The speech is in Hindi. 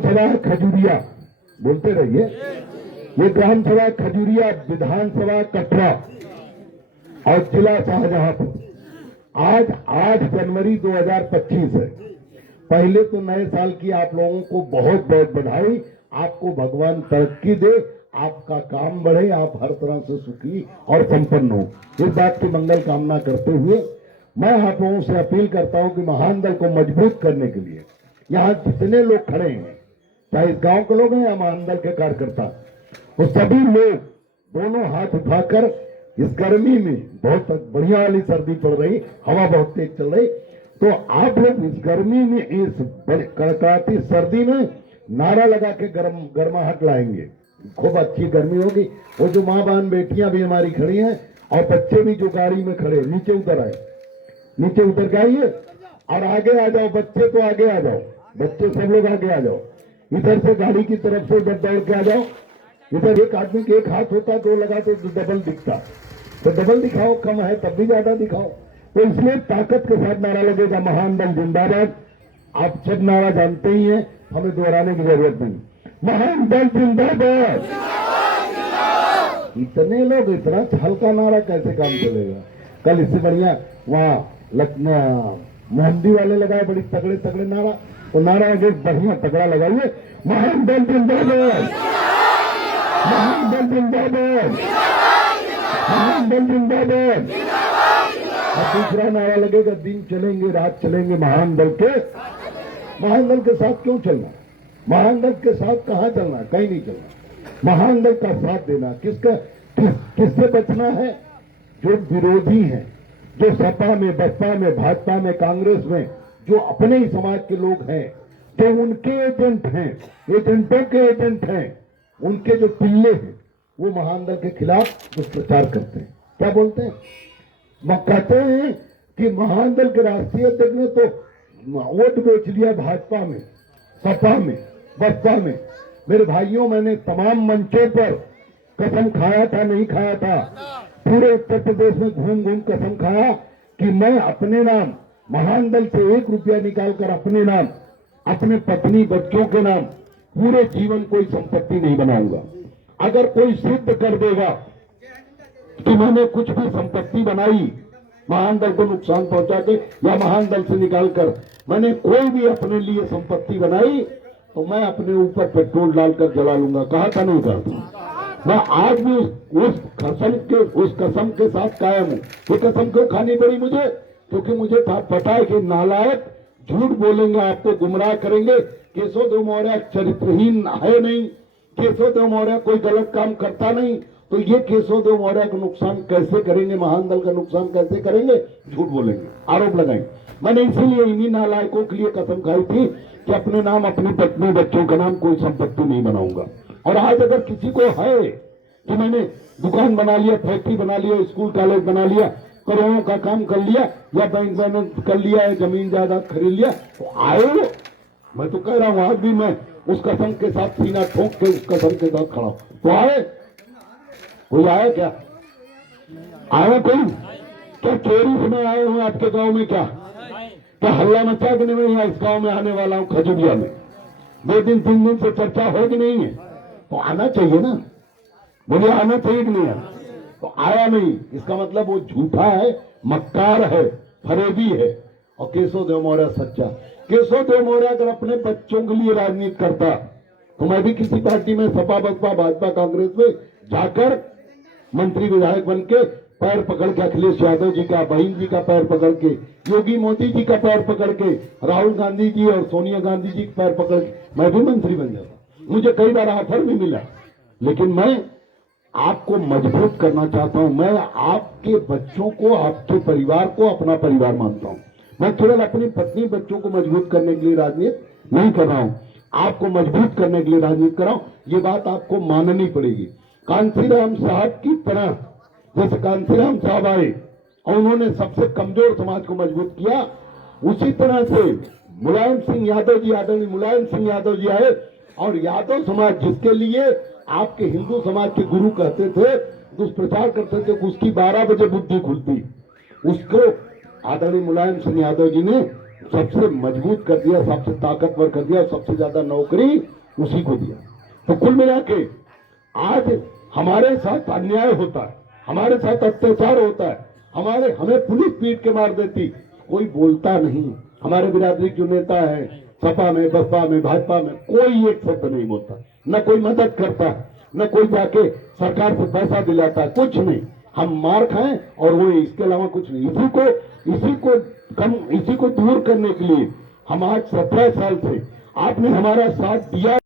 ग्राम सभा खजूरिया, बोलते रहिए, ये ग्राम सभा खजूरिया विधानसभा कटरा और जिला शाहजहांपुर। आज 8 जनवरी 2025 है। पहले तो नए साल की आप लोगों को बहुत बहुत बधाई। आपको भगवान तरक्की दे, आपका काम बढ़े, आप हर तरह से सुखी और संपन्न हो, इस बात की मंगल कामना करते हुए मैं आप लोगों से अपील करता हूं कि महान दल को मजबूत करने के लिए यहाँ जितने लोग खड़े हैं, चाहे इस गांव के लोग हैं या महान दल के कार्यकर्ता, वो सभी लोग दोनों हाथ उठाकर इस गर्मी में, बहुत बढ़िया वाली सर्दी पड़ रही, हवा बहुत तेज चल रही, तो आप लोग इस गर्मी में, इस कड़कड़ाती सर्दी में नारा लगा के गर्माहट लाएंगे। खूब अच्छी गर्मी होगी। वो जो माँ बहन बेटियां भी हमारी खड़ी हैं और बच्चे भी जो गाड़ी में खड़े, नीचे उतर आए, नीचे उतर के आइए और आगे आ जाओ। बच्चे तो आगे आ जाओ, बच्चे सब लोग आगे आ जाओ। इधर से गाड़ी की तरफ से दौड़ के आ जाओ। इधर एक आदमी के एक हाथ होता, दो लगा तो डबल दिखता, तो डबल दिखाओ, कम है तब भी ज्यादा दिखाओ। तो इसलिए ताकत के साथ नारा लगेगा, महान दल जिंदाबाद। आप सब नारा जानते ही हैं, हमें दोहराने की जरूरत नहीं। महान दल जिंदाबाद। इतने लोग, इतना हल्का नारा कैसे काम चलेगा? कल इससे बढ़िया वहां मोहम्मदी वाले लगाए बड़ी तगड़े तगड़े नारा, वो नारा आगे बढ़िया तगड़ा लगाइए, महान दल जिंदाबाद, महान दल जिंदाबाद, महान दल जिंदाबाद। और दूसरा नारा लगेगा, दिन चलेंगे रात चलेंगे महान दल के। महान दल के साथ क्यों चलना? महान दल के साथ कहां चलना? कहीं नहीं चलना। महान दल का साथ देना। किससे बचना है? जो विरोधी हैं, जो सपा में, बसपा में, भाजपा में, कांग्रेस में, जो अपने ही समाज के लोग हैं, जो उनके एजेंट हैं, एजेंटों के एजेंट हैं, उनके जो पिल्ले हैं, वो महान दल के खिलाफ दुष्प्रचार करते हैं। क्या बोलते हैं? कहते हैं कि महान दल के राष्ट्रीय अध्यक्ष ने तो वोट बेच लिया भाजपा में, सपा में, बसपा में। मेरे भाइयों, मैंने तमाम मंचों पर कसम खाया था, नहीं खाया था, पूरे उत्तर प्रदेश में घूम घूम कसम खाया कि मैं अपने नाम महान दल से 1 रुपया निकालकर अपने नाम, अपने पत्नी बच्चों के नाम पूरे जीवन कोई संपत्ति नहीं बनाऊंगा। अगर कोई सिद्ध कर देगा कि मैंने कुछ भी संपत्ति बनाई महान दल को नुकसान पहुंचा के या महान दल से निकालकर मैंने कोई भी अपने लिए संपत्ति बनाई, तो मैं अपने ऊपर पेट्रोल डालकर जला लूंगा। कहा था नहीं करता? मैं आज भी उस कसम के साथ कायम हूं। ये कसम क्यों खानी पड़ी मुझे? क्योंकि मुझे पता है कि नालायक झूठ बोलेंगे, आपको गुमराह करेंगे। केशव देव मौर्य चरित्रहीन है नहीं, केशव देव मौर्य कोई गलत काम करता नहीं, तो ये केशव देव मौर्य का नुकसान कैसे करेंगे, महान दल का नुकसान कैसे करेंगे? झूठ बोलेंगे, आरोप लगाएंगे। मैंने इसीलिए इन्हीं नालायकों के लिए कसम खाई थी कि अपने नाम, अपनी पत्नी, बच्चों का नाम कोई संपत्ति नहीं बनाऊंगा। और आज अगर किसी को है कि मैंने दुकान बना लिया, फैक्ट्री बना लिया, स्कूल कॉलेज बना लिया, करोड़ों का काम कर लिया, या बैंक बैलेंस कर लिया, या जमीन जायदाद खरीद लिया, तो आए। मैं तो कह रहा हूं आज भी मैं उस कसम के साथ सीना ठोक के उस कसम के साथ खड़ा हूं। तो आए, कोई आया क्या? आया कोई? क्या चोरी से मैं आया हूं आपके गांव में? क्या हल्ला मचा कि नहीं? मैं इस गांव में आने वाला हूं, खजुरिया में 2 दिन 3 दिन से चर्चा हो कि नहीं है? तो आना चाहिए ना, बोलिए आना चाहिए कि नहीं है? तो आया नहीं, इसका मतलब वो झूठा है, मक्कार है, फरेबी है। और केशव देव मौर्य सच्चा। केशव देव मौर्य अगर अपने बच्चों के लिए राजनीति करता, तो मैं भी किसी पार्टी में, सपा, बसपा, भाजपा, कांग्रेस में जाकर मंत्री विधायक बन के पैर पकड़ के, अखिलेश यादव जी का, बहन जी का पैर पकड़ के, योगी मोदी जी का पैर पकड़ के, राहुल गांधी जी और सोनिया गांधी जी का पैर पकड़ के मैं भी मंत्री बन जाता। मुझे कई बार ऑफर भी मिला, लेकिन मैं आपको मजबूत करना चाहता हूं। मैं आपके बच्चों को, आपके परिवार को अपना परिवार मानता हूं। मैं केवल अपनी पत्नी, बच्चों को मजबूत करने के लिए राजनीति नहीं कर रहा हूं, आपको मजबूत करने के लिए राजनीति कर रहा हूं। ये बात आपको माननी पड़ेगी। कांसीराम साहब की तरह, जैसे कांसीराम साहब आए और उन्होंने सबसे कमजोर समाज को मजबूत किया, उसी तरह से मुलायम सिंह यादव जी, आदरणीय मुलायम सिंह यादव जी आए और यादव समाज, जिसके लिए आपके हिंदू समाज के गुरु कहते थे, दुष्प्रचार करते थे, उसकी 12 बजे बुद्धि खुलती, उसको आदरणीय मुलायम सिंह यादव जी ने सबसे मजबूत कर दिया, सबसे ताकतवर कर दिया, सबसे ज्यादा नौकरी उसी को दिया। तो कुल मिला के आज हमारे साथ अन्याय होता है, हमारे साथ अत्याचार होता है, हमें पुलिस पीट के मार देती, कोई बोलता नहीं। हमारे बिरादरी जो नेता है, सपा में, बसपा में, भाजपा में, कोई एक शब्द नहीं बोलता, न कोई मदद करता है, न कोई जाके सरकार से पैसा दिलाता है, कुछ नहीं। हम मार खाएं और वो, इसके अलावा कुछ नहीं। इसी को दूर करने के लिए हम आज 17 साल से, आपने हमारा साथ दिया।